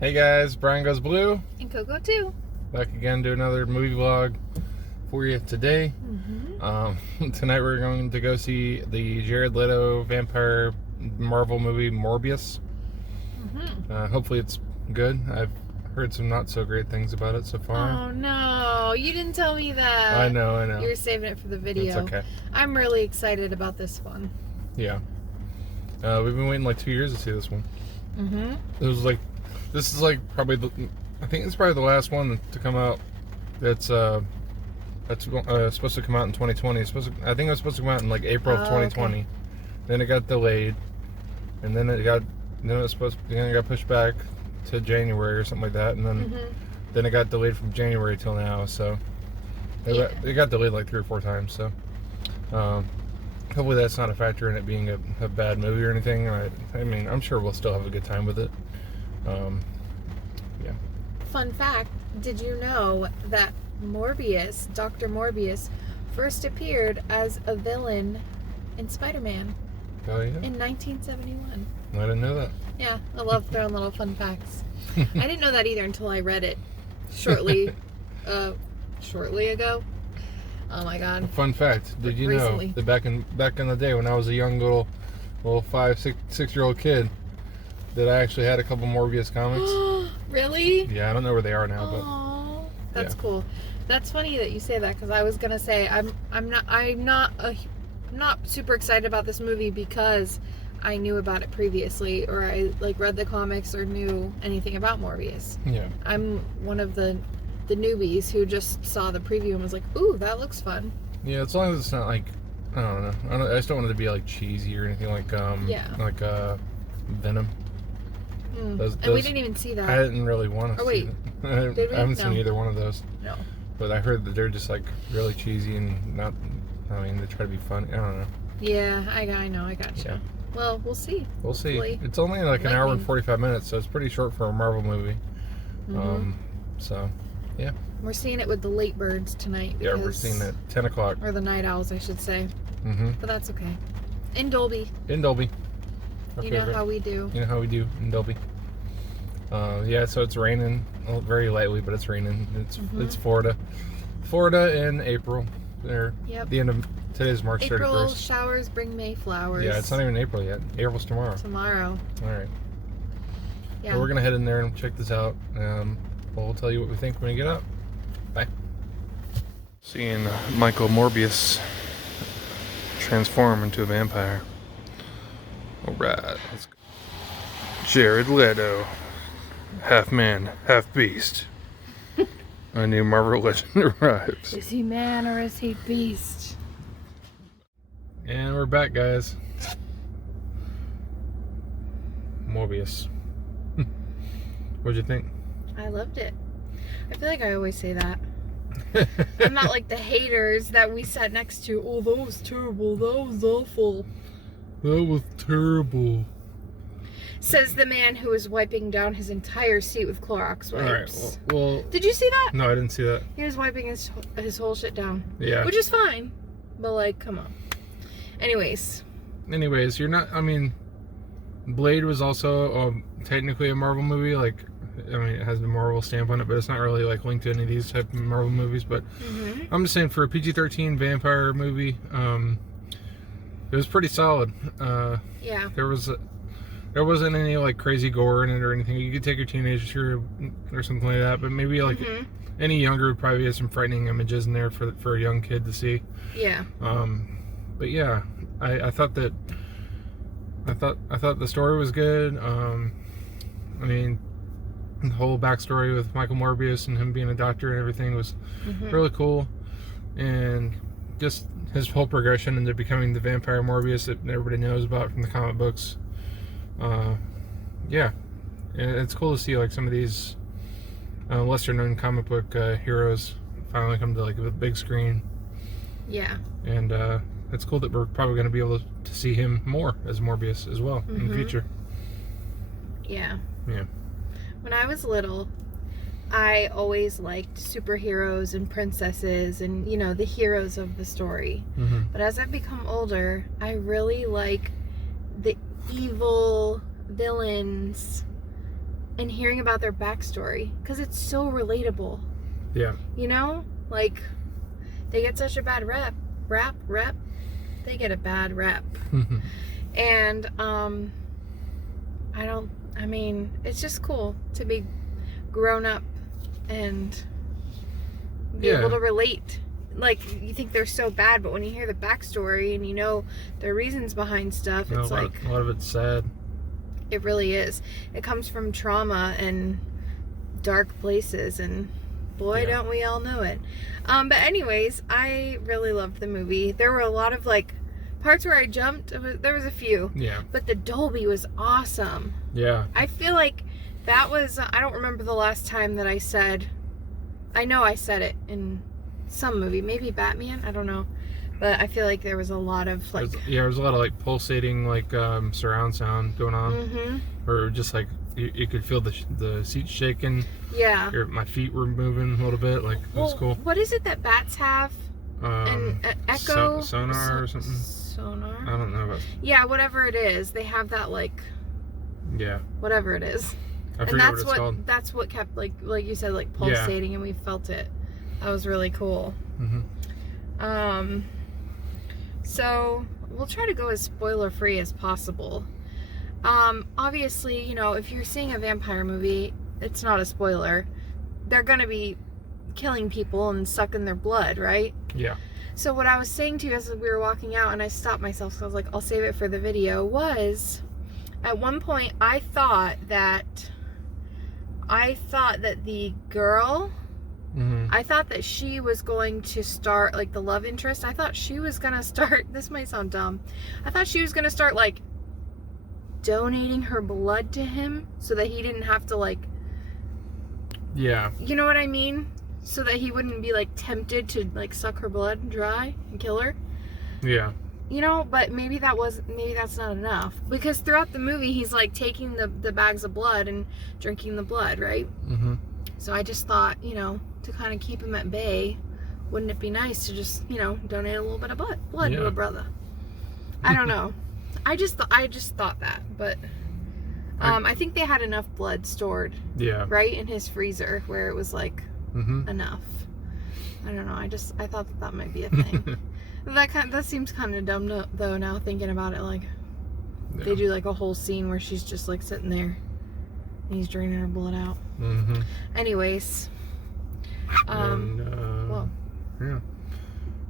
Hey guys, Brian Goes Blue. And Coco too. Back again to another movie vlog for you today. Tonight we're going to go see the Jared Leto vampire Marvel movie Morbius. Hopefully it's good. I've heard some not so great things about it so far. Oh no, you didn't tell me that. I know. You're saving it for the video. It's okay. I'm really excited about this one. Yeah. We've been waiting like 2 years to see this one. This is like probably I think it's probably the last one to come out that's supposed to come out in 2020. I think it was supposed to come out in like April of 2020. Okay. Then it got delayed, and then it got pushed back to January or something like that, and then it got delayed from January till now. So it got delayed like 3 or 4 times. So hopefully that's not a factor in it being a bad movie or anything. I mean, I'm sure we'll still have a good time with it. Yeah. Fun fact, did you know that Morbius, Dr. Morbius, first appeared as a villain in Spider-Man in 1971? I didn't know that. Yeah, I love throwing little fun facts. I didn't know that either until I read it shortly ago. Oh my god. Fun fact, did you Recently. know that back in the day when I was a young little 6-year-old kid, that I actually had a couple Morbius comics? Really? Yeah, I don't know where they are now, but that's yeah. Cool. That's funny that you say that, because I was gonna say I'm not super excited about this movie because I knew about it previously, or I read the comics or knew anything about Morbius. Yeah. I'm one of the newbies who just saw the preview and was like, "Ooh, that looks fun." Yeah, as long as it's not like, I don't know. I just don't want it to be like cheesy or anything like Venom. And we didn't even see that. I didn't really want to see it. Did we? I haven't seen either one of those. No. But I heard that they're just like really cheesy and not, I mean, they try to be funny. I don't know. Yeah, I know, I gotcha. Yeah. Well, we'll see. We'll see. It's only like an hour and 45 minutes, so it's pretty short for a Marvel movie. So, yeah. We're seeing it with the late birds tonight. Yeah, we're seeing it 10 o'clock. Or the night owls, I should say. But that's okay. In Dolby. In Dolby. You know how we do. You know how we do in Dolby. Yeah, so it's raining very lightly, but it's raining. It's Florida. Florida in April. There. Yep. The end of today's March 31st. April showers bring May flowers. Yeah, it's not even April yet. April's tomorrow. Tomorrow. All right. Yeah. So we're gonna head in there and check this out. We'll tell you what we think when we get up. Bye. Seeing Michael Morbius transform into a vampire. All right, let's go. Jared Leto, half man, half beast. A new Marvel legend arrives. Is he man or is he beast? And we're back, guys. Morbius. What'd you think? I loved it. I feel like I always say that. I'm not like the haters that we sat next to. Oh, that was terrible. That was awful. That was terrible. Says the man who was wiping down his entire seat with Clorox wipes. Alright, well... Did you see that? No, I didn't see that. He was wiping his whole shit down. Yeah. Which is fine. But, like, come on. Anyways, you're not... I mean, Blade was also technically a Marvel movie. Like, I mean, it has the Marvel stamp on it, but it's not really, like, linked to any of these type of Marvel movies. But I'm just saying, for a PG-13 vampire movie, it was pretty solid. yeah. There wasn't any like crazy gore in it or anything. You could take your teenager or something like that, but maybe like any younger would probably have some frightening images in there for a young kid to see. Yeah. But yeah, I thought the story was good. I mean, the whole backstory with Michael Morbius and him being a doctor and everything was really cool, and just his whole progression into becoming the vampire Morbius that everybody knows about from the comic books. Yeah, and it's cool to see like some of these lesser known comic book heroes finally come to like a big screen. Yeah. And it's cool that we're probably going to be able to see him more as Morbius as well in the future. Yeah. Yeah. When I was little, I always liked superheroes and princesses and, you know, the heroes of the story. Mm-hmm. But as I've become older, I really like the evil villains and hearing about their backstory, because it's so relatable. Yeah. You know, like, they get such a bad rep. They get a bad rep. And I mean, it's just cool to be grown up and be able to relate. Like, you think they're so bad, but when you hear the backstory and you know the reasons behind stuff, it's like a lot of it's sad. It really is. It comes from trauma and dark places, and boy, don't we all know it. But anyways, I really loved the movie. There were a lot of, like, parts where I jumped. There was a few. Yeah. But the Dolby was awesome. Yeah. I feel like that was, I don't remember the last time that I said, I know I said it in some movie, maybe Batman, I don't know. But I feel like there was a lot of, like... there was a lot of, like, pulsating, like, surround sound going on. Mm-hmm. Or just, like, you could feel the seat shaking. Yeah. My feet were moving a little bit. Like, it was cool. What is it that bats have? An echo? Sonar or something? Sonar? I don't know about... Yeah, whatever it is. They have that, like... Yeah. Whatever it is. I forget what it's called. That's what kept, like you said, like, pulsating, and we felt it. That was really cool. Mm-hmm. So we'll try to go as spoiler free as possible. Obviously, you know, if you're seeing a vampire movie, it's not a spoiler. They're gonna be killing people and sucking their blood, right? Yeah. So what I was saying to you as we were walking out, and I stopped myself because I was like, I'll save it for the video, was at one point I thought that the girl, I thought that she was going to start, like, the love interest. I thought she was gonna start, this might sound dumb, I thought she was gonna start, like, donating her blood to him so that he didn't have to, like... Yeah. You know what I mean? So that he wouldn't be, like, tempted to, like, suck her blood dry and kill her. Yeah. You know, but maybe that's not enough. Because throughout the movie, he's, like, taking the bags of blood and drinking the blood, right? Mm-hmm. So I just thought, you know, to kind of keep him at bay, wouldn't it be nice to just, you know, donate a little bit of blood to a brother? I don't know. I just thought that, but I think they had enough blood stored, right, in his freezer where it was, like, enough. I don't know. I thought that might be a thing. That seems kind of dumb though now thinking about it. Like, they do, like, a whole scene where she's just, like, sitting there and he's draining her blood out. Anyways, well, yeah.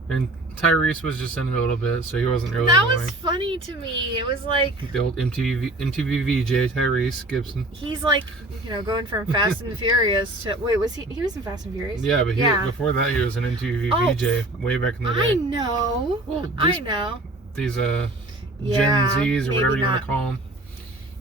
And Tyrese was just in it a little bit, so he wasn't really that annoying. was funny to me. It was like the old MTV VJ Tyrese Gibson. He's like, you know, going from Fast and Furious to he was in Fast and Furious? Yeah, but before that he was an MTV VJ way back in the day. I know. Well, I know. These Gen Zs or whatever you want to call them.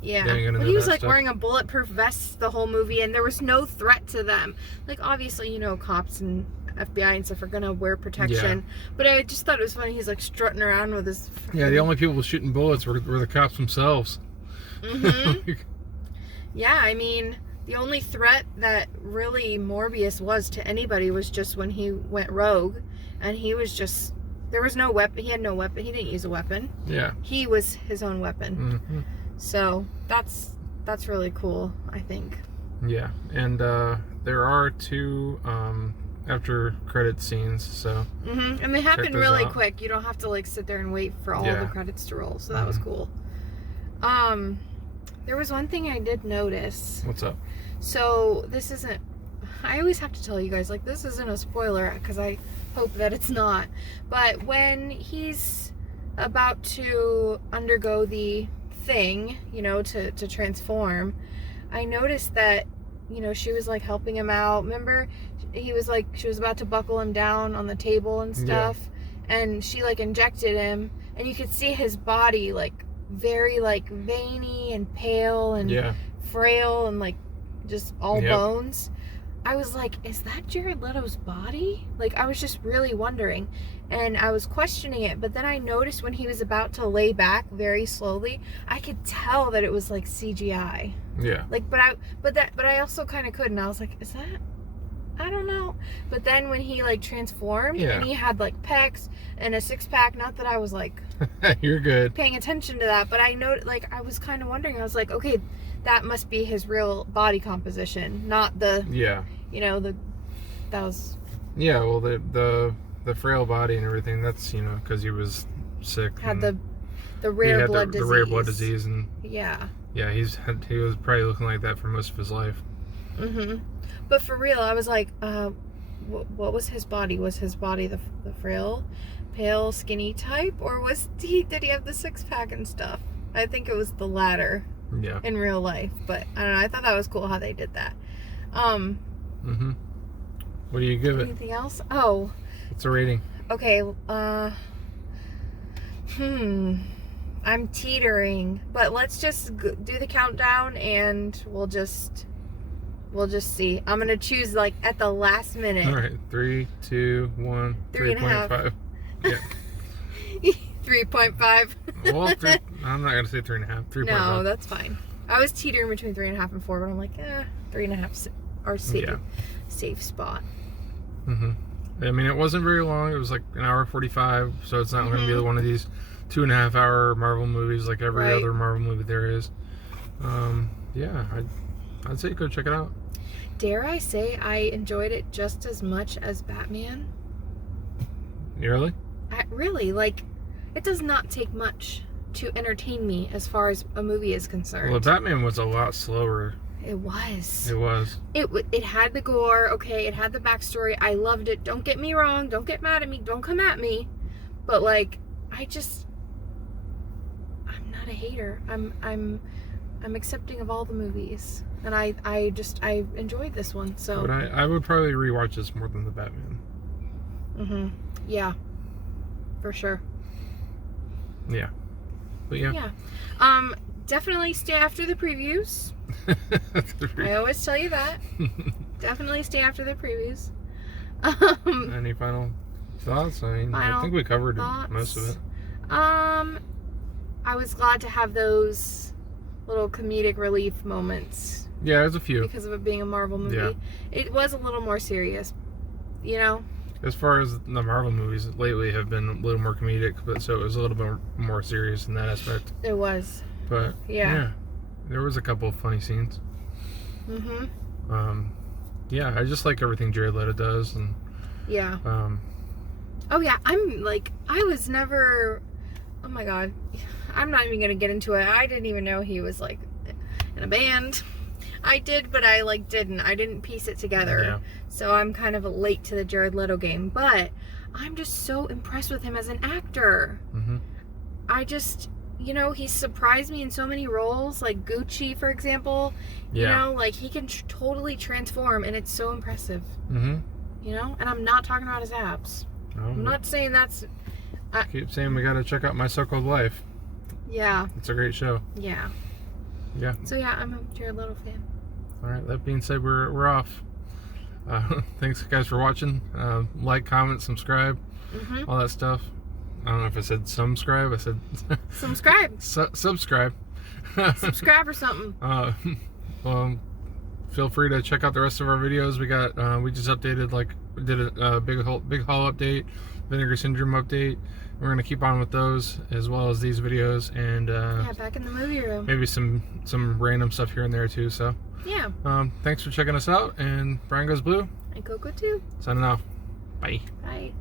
Yeah, but he was like wearing a bulletproof vest the whole movie, and there was no threat to them. Like, obviously, you know, cops and FBI and stuff are gonna wear protection, but I just thought it was funny. He's like strutting around with his... Yeah, the only people shooting bullets were the cops themselves. Yeah, I mean, the only threat that really Morbius was to anybody was just when he went rogue, and he was just... There was no weapon. He had no weapon. He didn't use a weapon. Yeah. He was his own weapon. So that's really cool, I think. Yeah, and there are 2 after credit scenes, so and they happen really quick. You don't have to, like, sit there and wait for all the credits to roll, so that was cool. There was one thing I did notice. What's up? So this isn't, I always have to tell you guys, like, this isn't a spoiler because I hope that it's not, but when he's about to undergo the thing, you know, to transform, I noticed that, you know, she was, like, helping him out. Remember, he was, like, she was about to buckle him down on the table and stuff, and she, like, injected him, and you could see his body, like, very, like, veiny and pale and frail and, like, just all bones. I was like, is that Jared Leto's body? Like, I was just really wondering, and I was questioning it, but then I noticed when he was about to lay back very slowly, I could tell that it was, like, CGI. Yeah. Like, but I also kind of couldn't. I was like, is that? I don't know. But then when he like transformed Yeah. and he had like pecs and a 6-pack, not that I was like You're good. paying attention to that, but I know, like, I was kind of wondering. I was like, okay, that must be his real body composition, not the, Yeah. you know, that was. Yeah, well, the frail body and everything, that's, you know, because he was sick. Had and the rare blood the disease. rare blood disease, and Yeah. yeah, he was probably looking like that for most of his life. But for real, I was like, what was his body? Was his body the frail, pale, skinny type, or did he have the 6-pack and stuff? I think it was the latter. Yeah. In real life, but I don't know. I thought that was cool how they did that. What do you give it? Anything else? Oh. What's the rating? Okay. I'm teetering, but let's just do the countdown and we'll just see. I'm gonna choose like at the last minute. All right, 3, 2, 1, 3.5. Yeah. 3.5. Well, I'm not gonna say 3.5. 3.5. No, that's fine. I was teetering between 3.5 and 4, but I'm like, 3.5 are safe. Yeah. Safe spot. I mean, it wasn't very long. It was like an hour 45, so it's not going to be one of these 2.5 hour Marvel movies like every other Marvel movie there is. Yeah, I'd say go check it out. Dare I say I enjoyed it just as much as Batman? Really? Really, like, it does not take much to entertain me as far as a movie is concerned. Well, Batman was a lot slower. It was. It was. It had the gore, okay, it had the backstory. I loved it. Don't get me wrong. Don't get mad at me. Don't come at me. But like, I'm not a hater. I'm accepting of all the movies. And I enjoyed this one. So But I would probably rewatch this more than the Batman. Yeah. For sure. Yeah. But yeah. Yeah. Definitely stay after the previews. I always tell you that. Definitely stay after the previews. Any final thoughts? I mean, I think we covered most of it. I was glad to have those little comedic relief moments. Yeah, there's a few. Because of it being a Marvel movie. Yeah. It was a little more serious, you know? As far as the Marvel movies lately have been a little more comedic, but so it was a little bit more serious in that aspect. It was. But yeah, there was a couple of funny scenes. Yeah, I just like everything Jared Leto does, and yeah. Oh yeah, I was never. Oh my god, I'm not even gonna get into it. I didn't even know he was like in a band. I did, but I didn't. I didn't piece it together. Yeah. So I'm kind of late to the Jared Leto game, but I'm just so impressed with him as an actor. I just, you know, he's surprised me in so many roles, like Gucci, for example. You know, like he can totally transform, and it's so impressive. You know, and I'm not talking about his abs. I'm not saying that's. I keep saying we gotta check out My So-Called Life. Yeah. It's a great show. Yeah. Yeah. So yeah, I'm a Jared Leto fan. All right. That being said, we're off. Thanks guys for watching. Like, comment, subscribe, all that stuff. I don't know if I said subscribe. I said subscribe. Subscribe. Subscribe or something. Well, feel free to check out the rest of our videos. We got we just updated, did a big haul update, Vinegar Syndrome update. We're gonna keep on with those as well as these videos, and yeah, back in the movie room. maybe some random stuff here and there too. So yeah. Thanks for checking us out, and Brian Goes Blue. And Coco too. Signing off. Bye. Bye.